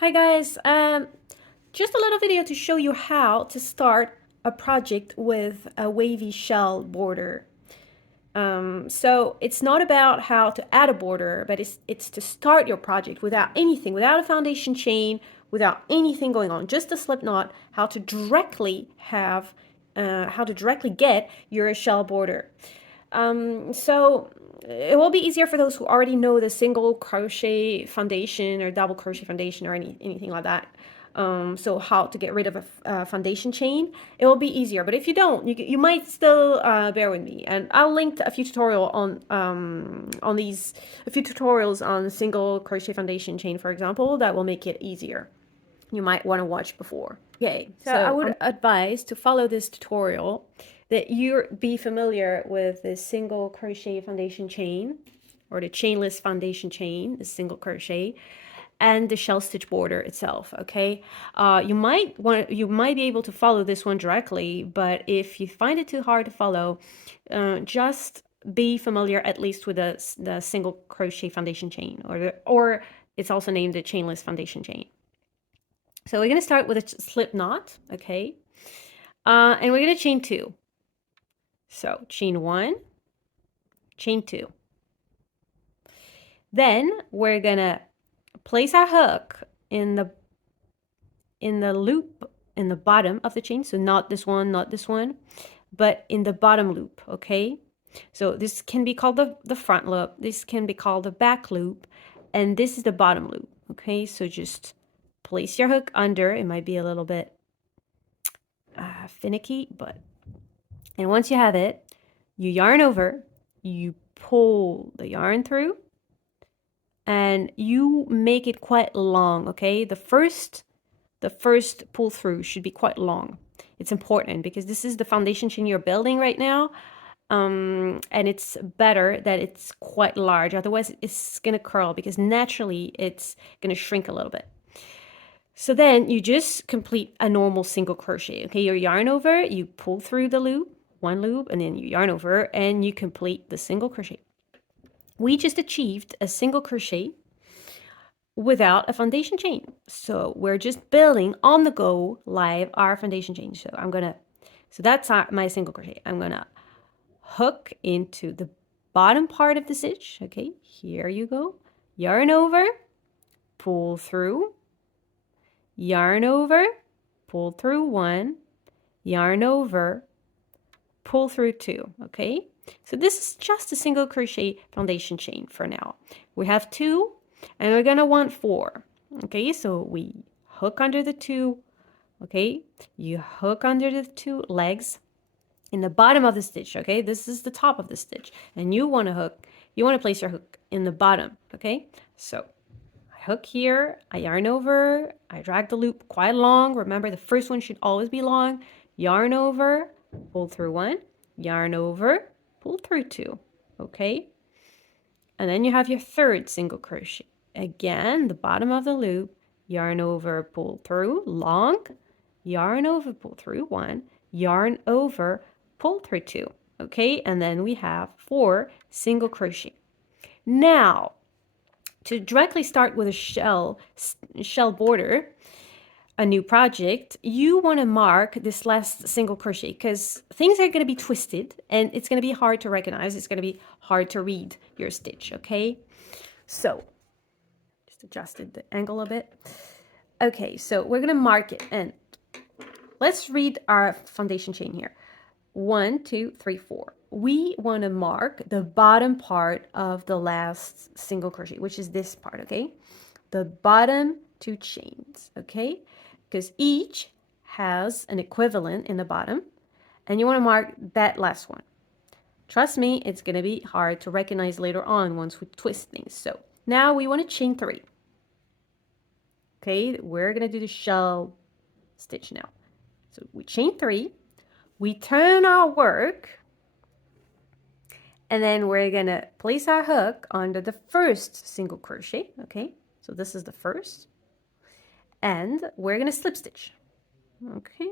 Hi guys, just a little video to show you how to start a project with a wavy shell border. So it's not about how to add a border, but it's to start your project without anything, without a foundation chain, without anything going on, just a slip knot, how to directly get your shell border. So it will be easier for those who already know the single crochet foundation or double crochet foundation or anything like that. So how to get rid of a foundation chain, it will be easier. But if you don't, you might still bear with me, and I'll link a few tutorial on these a few tutorials on single crochet foundation chain, for example, that will make it easier. You might want to watch before. Okay, so I would advise to follow this tutorial, that you be familiar with the single crochet foundation chain or the chainless foundation chain, the single crochet, and the shell stitch border itself. Okay, you might be able to follow this one directly, but if you find it too hard to follow, just be familiar at least with the single crochet foundation chain, or it's also named the chainless foundation chain. So we're going to start with a slip knot, okay? And we're going to chain 2. So chain 1, chain 2. Then we're going to place our hook in the loop in the bottom of the chain. So not this one, but in the bottom loop, okay? So this can be called the front loop. This can be called the back loop. And this is the bottom loop, okay? So just place your hook under. It might be a little bit finicky, and once you have it, you yarn over, you pull the yarn through, and you make it quite long, okay? The first pull through should be quite long. It's important because this is the foundation chain you're building right now. And it's better that it's quite large, otherwise it's gonna curl because naturally it's gonna shrink a little bit. So then you just complete a normal single crochet. Okay, you yarn over, you pull through the loop, one loop, and then you yarn over and you complete the single crochet. We just achieved a single crochet without a foundation chain. So we're just building on the go live our foundation chain. So that's my single crochet. I'm gonna hook into the bottom part of the stitch. Okay, here you go. Yarn over, pull through, yarn over, pull through 1, yarn over, pull through 2, okay? So this is just a single crochet foundation chain for now. We have 2 and we're gonna want 4, okay? So we hook under the 2, okay? You hook under the 2 legs in the bottom of the stitch, okay? This is the top of the stitch, and you want to place your hook in the bottom, okay? So hook here, I yarn over, I drag the loop quite long. Remember, the first one should always be long. Yarn over, pull through 1, yarn over, pull through 2, okay? And then you have your third single crochet. Again, the bottom of the loop, yarn over, pull through, long, yarn over, pull through 1, yarn over, pull through 2, okay? And then we have 4 single crochet. Now, to directly start with a shell border, a new project, you want to mark this last single crochet because things are going to be twisted and it's going to be hard to recognize. It's going to be hard to read your stitch, okay? So just adjusted the angle a bit. Okay, so we're going to mark it, and let's read our foundation chain here. 1, 2, 3, 4. We want to mark the bottom part of the last single crochet, which is this part, okay? The bottom 2 chains, okay? Because each has an equivalent in the bottom, and you want to mark that last one. Trust me, it's going to be hard to recognize later on once we twist things. So now we want to chain 3. Okay, we're going to do the shell stitch now. So we chain 3. We turn our work, and then we're gonna place our hook under the first single crochet, okay? So this is the first, and we're gonna slip stitch, okay?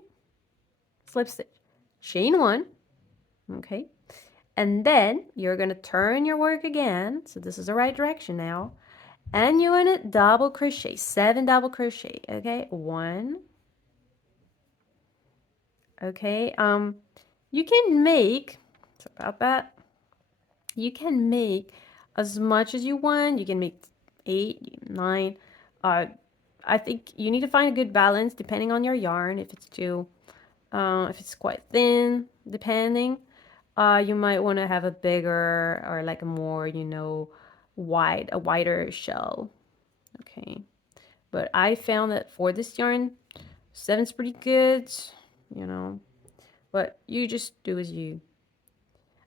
Slip stitch, chain 1, okay? And then you're gonna turn your work again, so this is the right direction now, and you want to double crochet, 7 double crochet. Okay, 1. Okay, you can make, so about that, you can make as much as you want. You can make 8, 9. I think you need to find a good balance depending on your yarn. If it's quite thin, depending, you might want to have a bigger or like a more, a wider shell. Okay, but I found that for this yarn, 7's pretty good, you know, but you just do as you.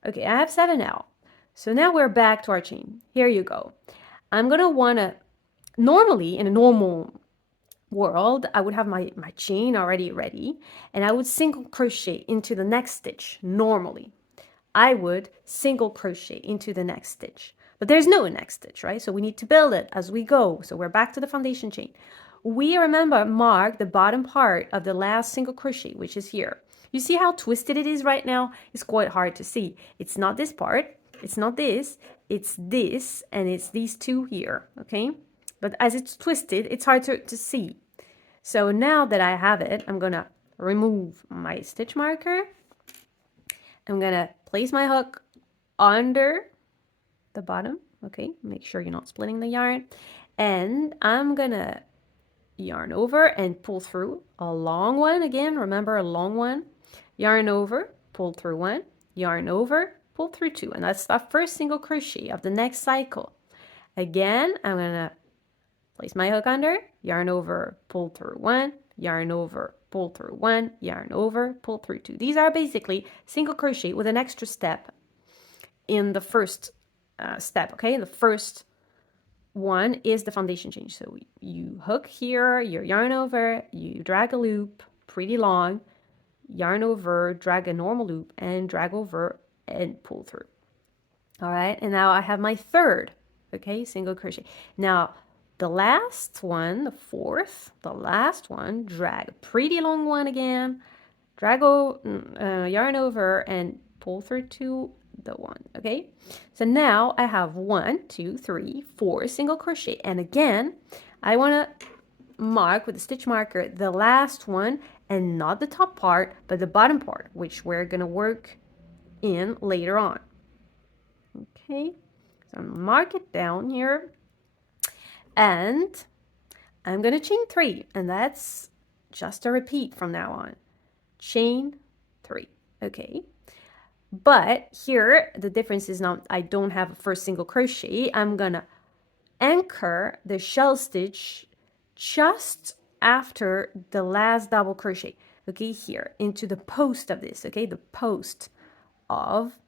Okay, I have 7 now. So now we're back to our chain. Here you go. I'm gonna wanna, normally in a normal world, I would have my chain already ready and I would single crochet into the next stitch. Normally, I would single crochet into the next stitch. But there's no next stitch, right? So we need to build it as we go. So we're back to the foundation chain. We remember mark the bottom part of the last single crochet, which is here. You see how twisted it is right now? It's quite hard to see. It's not this part, it's not this, it's this, and it's these two here, okay? But as it's twisted, it's hard to see. So now that I have it, I'm gonna remove my stitch marker. I'm gonna place my hook under the bottom, okay? Make sure you're not splitting the yarn. And I'm gonna yarn over and pull through a long one again. Remember, a long one. Yarn over, pull through 1, yarn over, pull through 2. And that's the first single crochet of the next cycle. Again, I'm gonna place my hook under, yarn over, pull through 1, yarn over, pull through 1, yarn over, pull through 2. These are basically single crochet with an extra step in the first step, okay? The first one is the foundation chain. So you hook here, you yarn over, you drag a loop pretty long, yarn over, drag a normal loop, and drag over and pull through. All right, and now I have my third, okay, single crochet. Now the last one, the fourth, the last one, drag a pretty long one again, drag yarn over and pull through to the one, okay? So now I have 1, 2, 3, 4 single crochet, and again I want to mark with the stitch marker the last one and not the top part but the bottom part, which we're gonna work in later on. Okay, so mark it down here and I'm gonna chain 3, and that's just a repeat from now on. Chain 3, okay? But here the difference is not, I don't have a first single crochet. I'm gonna anchor the shell stitch just after the last double crochet, okay, here into the post of this, okay, the post of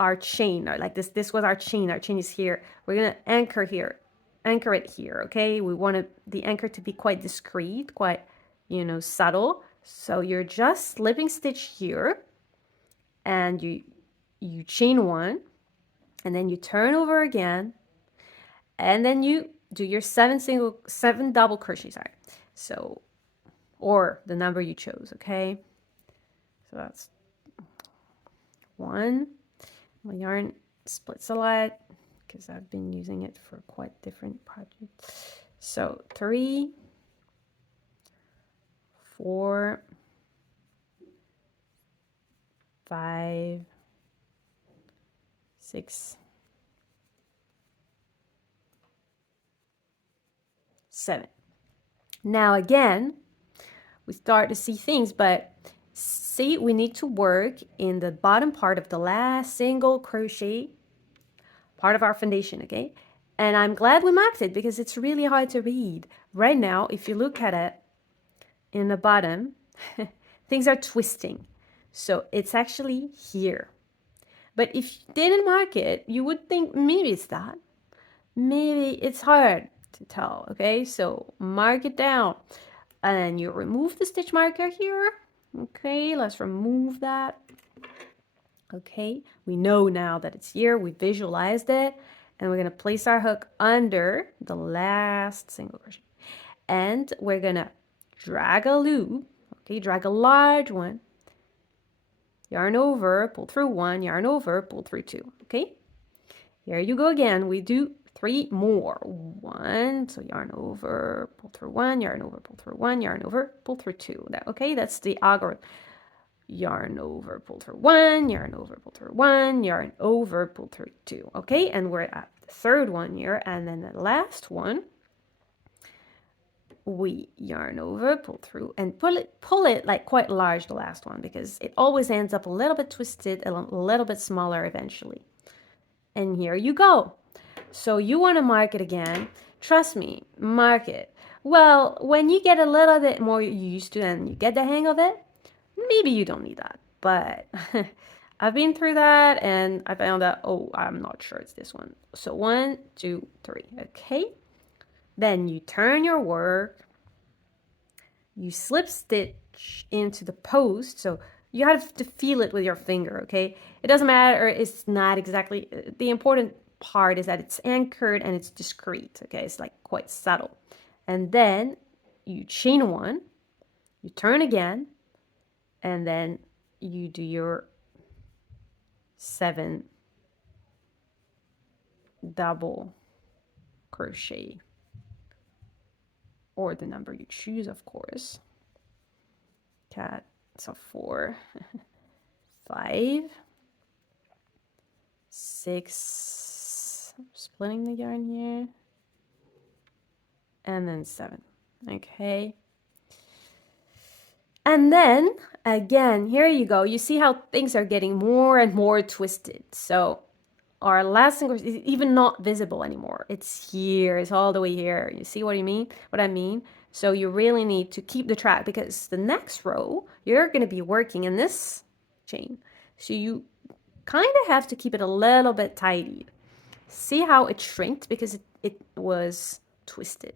our chain, or like this was our chain is here. We're gonna anchor it here, okay? We want the anchor to be quite discreet, quite, subtle. So you're just slipping stitch here and you chain 1 and then you turn over again and then you do your 7 double crochet, sorry. So, or the number you chose, okay? So that's 1. My yarn splits a lot because I've been using it for quite different projects. So 3, 4, 5, 6, 7. Now again, we start to see things, but see, we need to work in the bottom part of the last single crochet part of our foundation, okay? And I'm glad we marked it because it's really hard to read. Right now, if you look at it in the bottom, things are twisting. So it's actually here. But if you didn't mark it, you would think maybe it's that. Maybe it's hard to tell, okay? So mark it down. And you remove the stitch marker here. Okay, let's remove that. Okay, we know now that it's here. We visualized it. And we're going to place our hook under the last single crochet. And we're going to drag a loop. Okay, drag a large one. Yarn over, pull through 1, yarn over, pull through 2. Okay, here you go again. We do 3 more. 1, so yarn over, pull through 1, yarn over, pull through 1, yarn over, pull through 2. Okay, that's the algorithm. Yarn over, pull through 1, yarn over, pull through 1, yarn over, pull through 2. Okay, and we're at the third one here, and then the last one, we yarn over, pull through, and pull it like quite large, the last one, because it always ends up a little bit twisted, a little bit smaller eventually. And here you go. So you want to mark it again. Trust me, mark it. Well, when you get a little bit more used to it and you get the hang of it, maybe you don't need that. But I've been through that and I found out, oh, I'm not sure it's this one. So 1, 2, 3. Okay. Then you turn your work. You slip stitch into the post. So you have to feel it with your finger, okay? It doesn't matter, it's not exactly, the important part is that it's anchored and it's discreet, okay? It's like quite subtle. And then you chain 1, you turn again, and then you do your 7 double crochet, or the number you choose, of course. So 4, 5, 6, I'm splitting the yarn here, and then 7. Okay. And then again, here you go. You see how things are getting more and more twisted. So our last single is even not visible anymore. It's here. It's all the way here. You see what I mean? So you really need to keep the track, because the next row you're going to be working in this chain. So you kind of have to keep it a little bit tidy. See how it shrinked because it was twisted.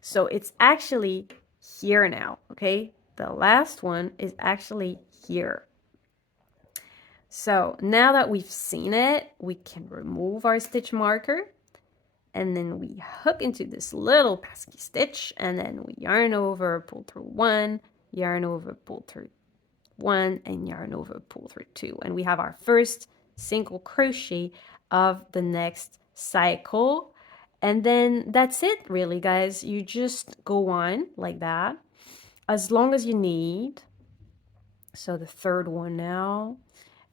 So it's actually here now, okay? The last one is actually here. So now that we've seen it, we can remove our stitch marker, and then we hook into this little pesky stitch, and then we yarn over, pull through 1, yarn over, pull through 1, and yarn over, pull through 2. And we have our first single crochet of the next cycle. And then that's it, really, guys. You just go on like that as long as you need. So the third one now.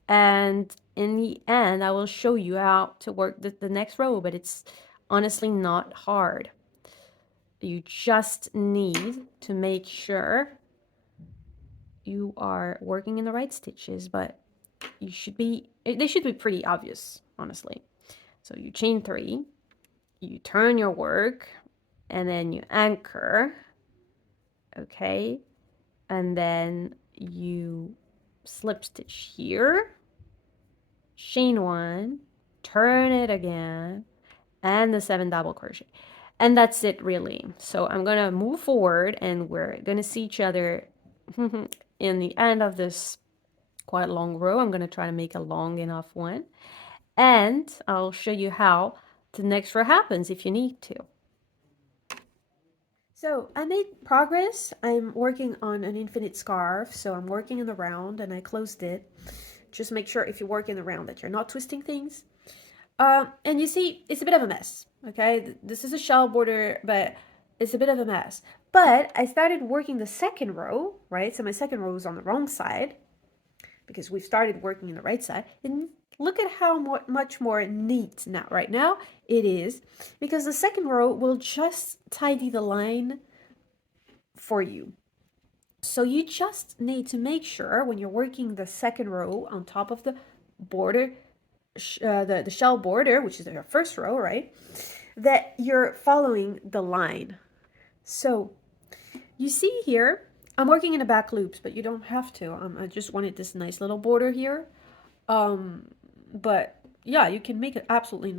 And in the end, I will show you how to work the next row, but it's honestly not hard. You just need to make sure you are working in the right stitches, but they should be pretty obvious, honestly. So you chain 3, you turn your work, and then you anchor, okay? And then you slip stitch here, chain 1, turn it again, and the 7 double crochet. And that's it, really. So I'm gonna move forward and we're gonna see each other in the end of this quite long row. I'm gonna try to make a long enough one, and I'll show you how the next row happens if you need to. So I made progress. I'm working on an infinite scarf, so I'm working in the round and I closed it. Just make sure if you work in the round that you're not twisting things. And you see, it's a bit of a mess, okay? This is a shell border, but it's a bit of a mess. But I started working the second row, right? So my second row is on the wrong side because we've started working in the right side. And look at how much more neat now, right now it is, because the second row will just tidy the line for you. So you just need to make sure when you're working the second row on top of the border, the shell border, which is your first row, right, that you're following the line. So you see here, I'm working in the back loops, but you don't have to. I just wanted this nice little border here. But yeah, you can make it absolutely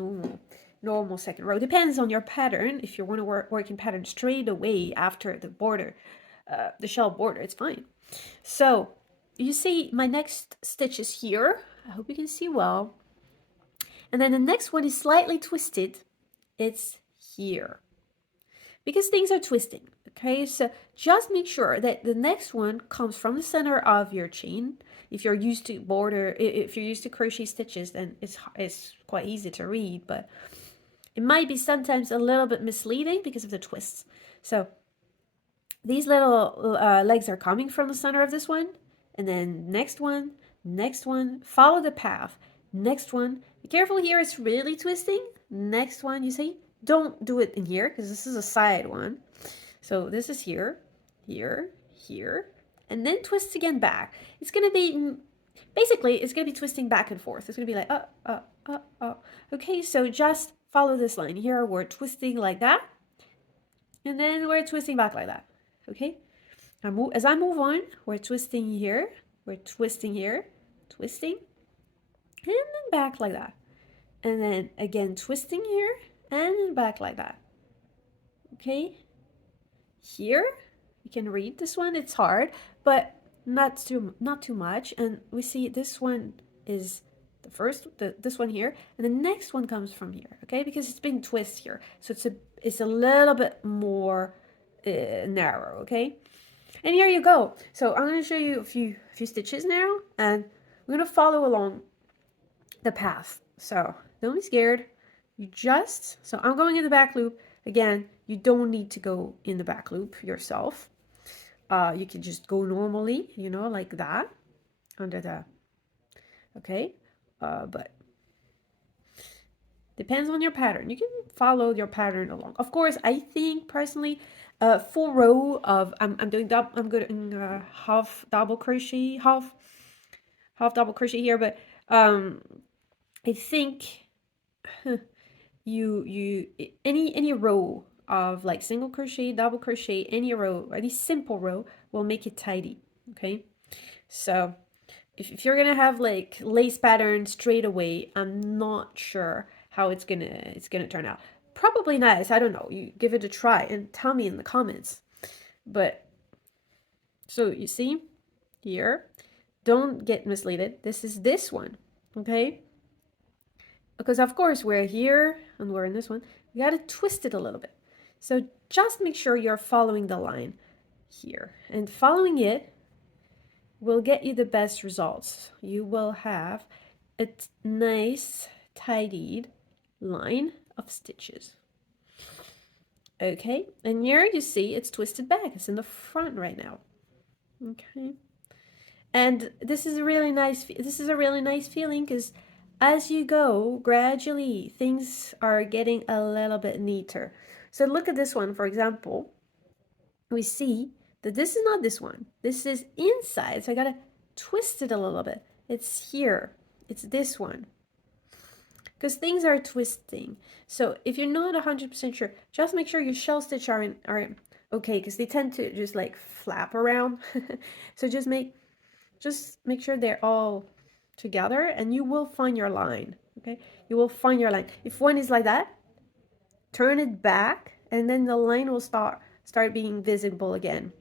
normal second row. Depends on your pattern. If you want to work in pattern straight away after the border, the shell border, it's fine. So you see my next stitch is here. I hope you can see well. And then the next one is slightly twisted. It's here. Because things are twisting, okay? So just make sure that the next one comes from the center of your chain. If you're used to crochet stitches, then it's quite easy to read, but It might be sometimes a little bit misleading because of the twists. So these little legs are coming from the center of this one, and then next one, follow the path. Next one, be careful here, it's really twisting. Next one, you see, don't do it in here because this is a side one. So this is here, here, here, and then twist again back. It's gonna be, basically, it's gonna be twisting back and forth. It's gonna be like, Okay, so just follow this line. Here we're twisting like that, and then we're twisting back like that. Okay, as I move on, we're twisting here, we're twisting here, twisting, and then back like that. And then again, twisting here, and then back like that. Okay, here, you can read this one, it's hard, but not too much. And we see this one is the first, this one here, and the next one comes from here, okay, because it's been twisted here, so it's a little bit more narrow, okay. And here you go. So I'm going to show you a few stitches now, and we're going to follow along the path. So don't be scared. So I'm going in the back loop. Again, you don't need to go in the back loop yourself. You can just go normally, you know, like that, under the, okay. But depends on your pattern. You can follow your pattern along. Of course, I think personally, full row of I'm doing half double crochet, half double crochet here, but I think any row of like single crochet, double crochet, any row, any simple row will make it tidy. Okay, so if you're gonna have like lace pattern straight away, I'm not sure how it's gonna turn out. Probably nice, I don't know. You give it a try and tell me in the comments. But so you see here, don't get misleaded. This is this one, okay? Because of course we're here and we're in this one. We gotta twist it a little bit. So just make sure you're following the line here, and following it will get you the best results. You will have a nice tidied line of stitches. Okay, and here you see it's twisted back. It's in the front right now. Okay, and this is a really nice feeling, because as you go gradually things are getting a little bit neater. So look at this one, for example. We see that this is not this one. This is inside, so I gotta twist it a little bit. It's here. It's this one. Because things are twisting. So if you're not 100% sure, just make sure your shell stitch are okay, because they tend to just like flap around. So just make sure they're all together, and you will find your line. Okay, you will find your line. If one is like that, turn it back, and then the line will start being visible again.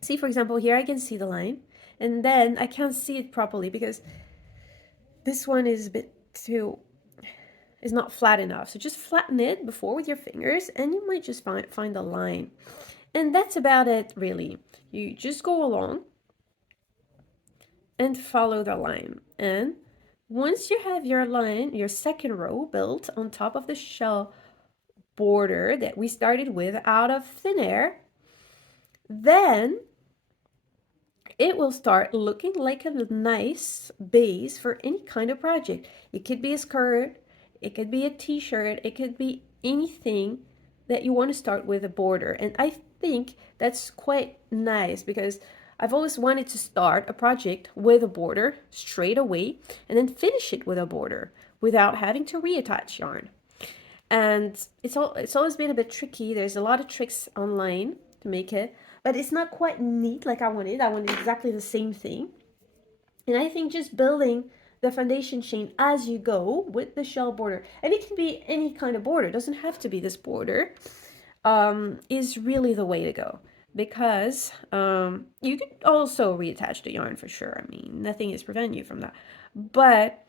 See, for example, here I can see the line, and then I can't see it properly because this one is a bit too, is not flat enough. So just flatten it before with your fingers, and you might just find the line. And that's about it, really. You just go along and follow the line. And once you have your line, your second row built on top of the shell border that we started with out of thin air, then it will start looking like a nice base for any kind of project. It could be a skirt, it could be a t-shirt, it could be anything that you want to start with a border. And I think that's quite nice, because I've always wanted to start a project with a border straight away and then finish it with a border without having to reattach yarn. And it's always been a bit tricky. There's a lot of tricks online to make it, but it's not quite neat like I wanted. I wanted exactly the same thing. And I think just building the foundation chain as you go with the shell border, and it can be any kind of border, it doesn't have to be this border, is really the way to go. Because you could also reattach the yarn for sure. I mean, nothing is preventing you from that. But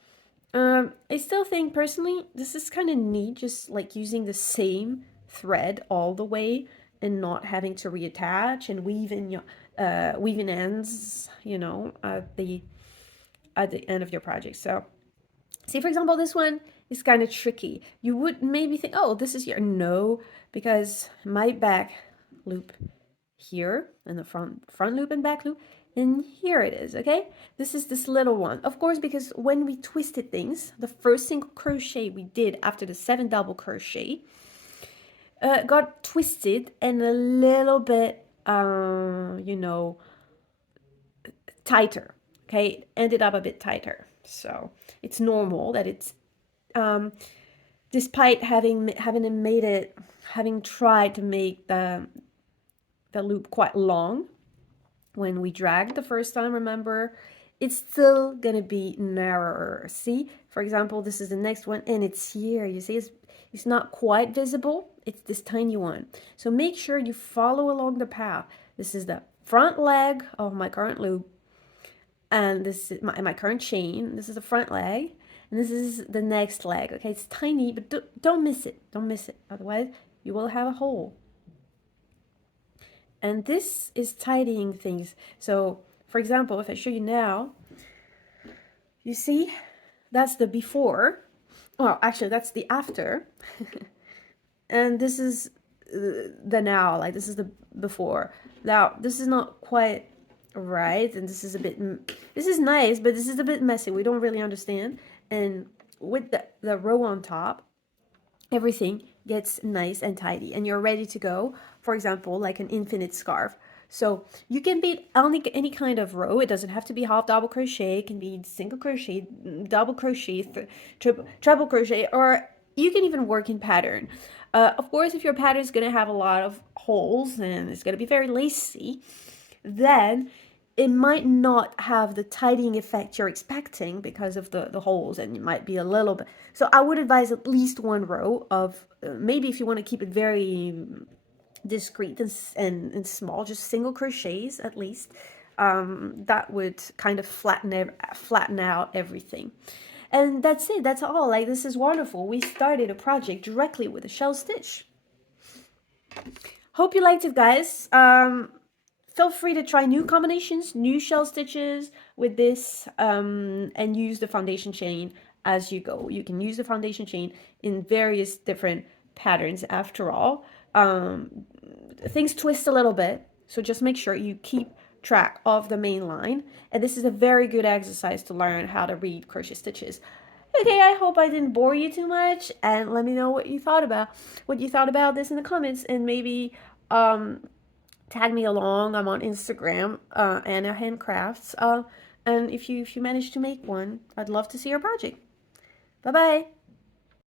I still think personally this is kind of neat, just like using the same thread all the way and not having to reattach and weave in weaving ends, you know, at the end of your project. So see, for example, this one is kind of tricky. You would maybe think, oh, this is here. No, because my back loop here and the front loop and back loop, and here it is. Okay, this is this little one, of course, because when we twisted things, the first single crochet we did after the 7 double crochet got twisted and a little bit you know, tighter. Okay, it ended up a bit tighter, so it's normal that it's despite having tried to make the loop quite long when we dragged the first time, remember, it's still gonna be narrower. See, for example, this is the next one, and it's here. You see, it's not quite visible. It's this tiny one. So make sure you follow along the path. This is the front leg of my current loop, and this is my current chain. This is the front leg, and this is the next leg. Okay, it's tiny, but don't miss it. Don't miss it. Otherwise, you will have a hole. And this is tidying things. So, for example, if I show you now, you see, that's the before. Well, actually, that's the after. And this is the now, like this is the before. Now, this is not quite right, and this is a bit, this is nice, but this is a bit messy. We don't really understand. And with the row on top, everything gets nice and tidy, and you're ready to go. For example, like an infinite scarf. So you can beat any kind of row. It doesn't have to be half double crochet. It can be single crochet, double crochet, treble crochet, or you can even work in pattern. Of course, if your pattern is going to have a lot of holes and it's going to be very lacy, then it might not have the tidying effect you're expecting because of the holes, and it might be a little bit. So I would advise at least one row of, maybe if you want to keep it very discreet and small, just single crochets at least. That would kind of flatten out everything. And that's it. That's all. Like, this is wonderful. We started a project directly with a shell stitch. Hope you liked it, guys. Feel free to try new combinations, new shell stitches with this, and use the foundation chain as you go. You can use the foundation chain in various different patterns after all. Things twist a little bit, so just make sure you keep track of the main line. And this is a very good exercise to learn how to read crochet stitches. Okay, I hope I didn't bore you too much, and let me know what you thought about this in the comments, and maybe tag me along. I'm on Instagram, Anna Handcrafts, and if you manage to make one, I'd love to see your project. Bye bye.